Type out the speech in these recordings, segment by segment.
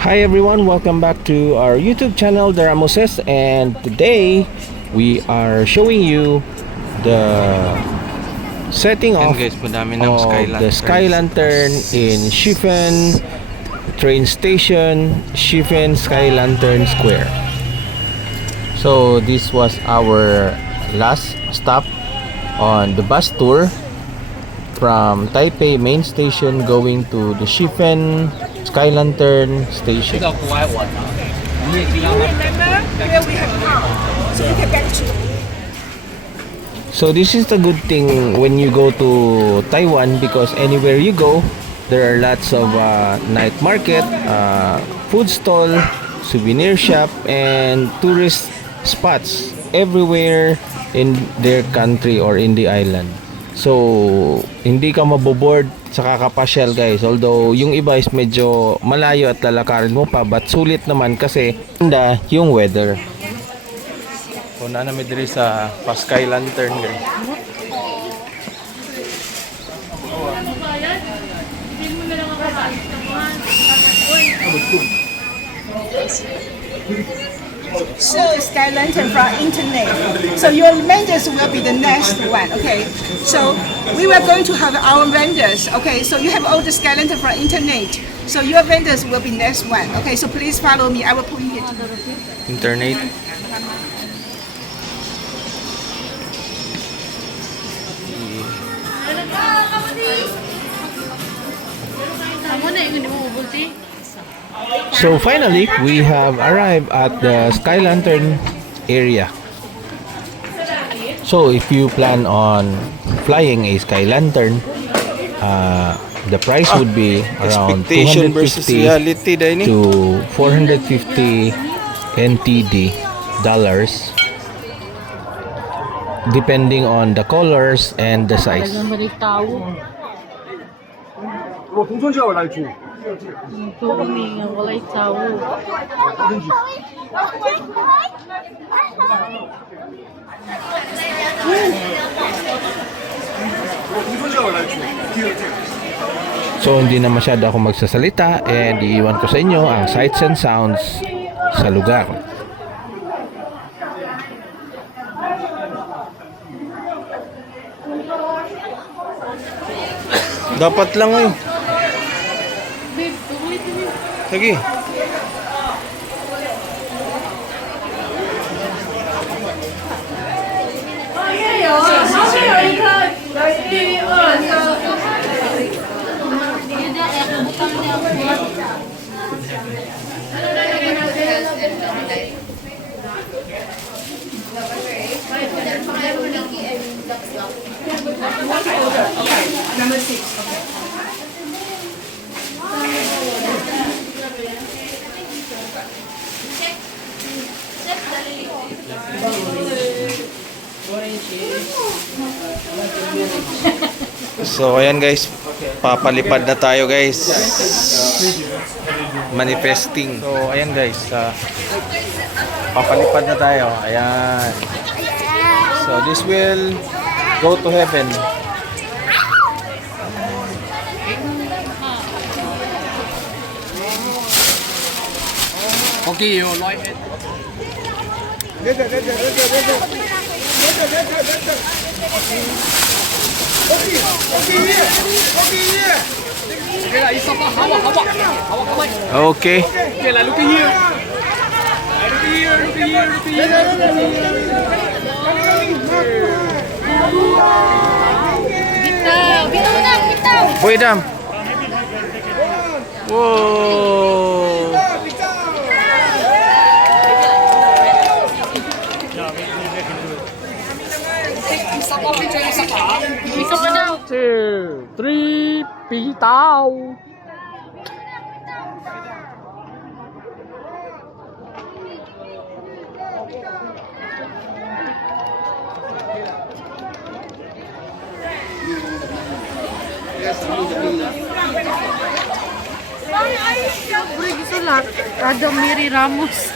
Hi everyone, welcome back to our YouTube channel, The Ramoses, and today we are showing you the setting Yan off guys, madami ng of the Sky Lantern in Shifen train station, Shifen Sky Lantern Square. So this was our last stop on the bus tour from Taipei main station going to the Shifen Sky Lantern Station. You remember where we have come, so you can get to. So this is the good thing when you go to Taiwan, because anywhere you go, there are lots of night market, food stall, souvenir shop, and tourist spots everywhere in their country or in the island. So hindi ka maboboard sa kakapasyal guys, although yung iba is medyo malayo at lalakarin mo pa, but sulit naman kasi ganda yung weather. Kung na namin diri sa Sky Lantern guys. So Sky Lantern from internet. So your vendors will be the next one. Okay. So we were going to have our vendors. Okay. So you have all the Sky Lantern from internet. So your vendors will be next one. Okay. So please follow me. I will put you here. Internet. So finally, we have arrived at the Sky Lantern area. So if you plan on flying a Sky Lantern, the price would be around Expectation versus 250 reality din to 450 NTD dollars, depending on the colors and the size. So hindi na masyado ako magsasalita, and iiwan ko sa inyo ang sights and sounds sa lugar. Dapat lang eh. Sige. Number 6. Okay. So ayan guys, papalipad na tayo guys. Manifesting. So ayan guys, papalipad na tayo. Ayan. So this will go to heaven. Okay, you like it. Okay lah, isa pa hawak. Okay. Okay lah, look here. Look here. Bitaw. Boy Dam. Wow. Isa pa daw. 2, 3, bitaw. Uy, gusto lang. Rada Mary Ramos.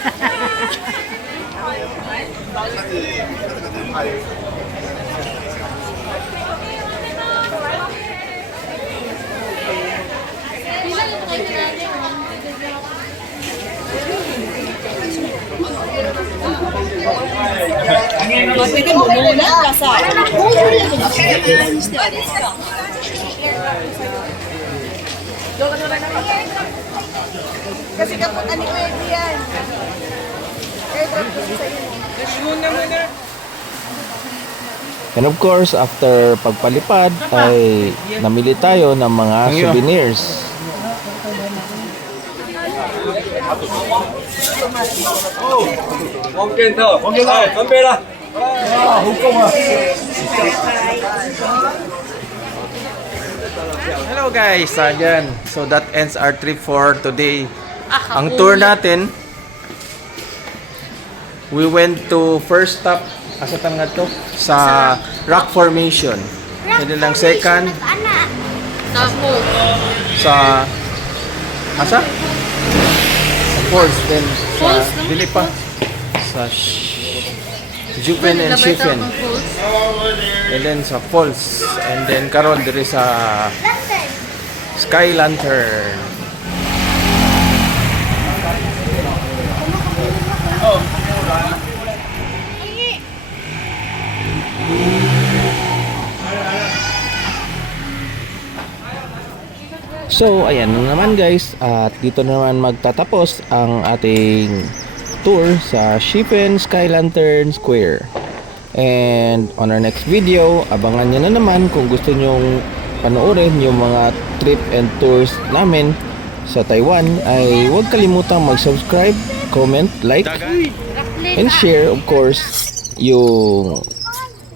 Kasi kapunta ni Kuya yan. Airdrop ko sa iyo. And of course, after pagpalipad ay namili tayo ng mga souvenirs. Hello guys, dyan. So that ends our trip for today. Ang tour natin, we went to first stop asa tangad to sa rock formation. And then ang second Tapos, sa asa? Sa falls, then sa dili pa sa Jupen and Shifen. And then sa falls, and then karon diri sa Sky Lantern. So, ayan na naman guys. At dito naman magtatapos ang ating tour sa Shifen Sky Lantern Square. And on our next video, abangan nyo na naman kung gusto nyong panoorin yung mga trip and tours namin sa Taiwan. Ay huwag kalimutang mag-subscribe, comment, like, and share of course yung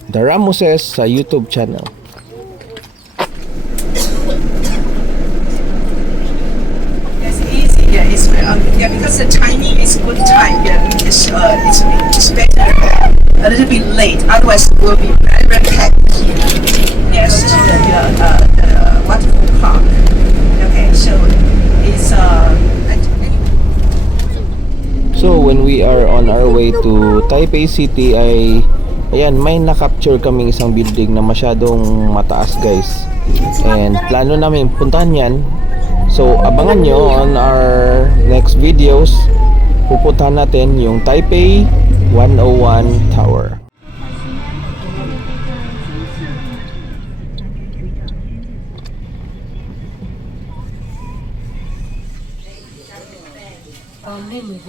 The Ramoses sa YouTube channel. It's easy, yeah. Yeah, because the timing is good time. Yeah, it's better a little bit late. Otherwise, it will be very very packed. Yes, to the waterfall park. Okay, so it's So when we are on our way to Taipei City ay ayan, may na-capture kaming isang building na masyadong mataas guys. And plano namin puntahan yan. So abangan nyo on our next videos. Pupuntahan natin yung Taipei 101 Tower.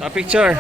A picture.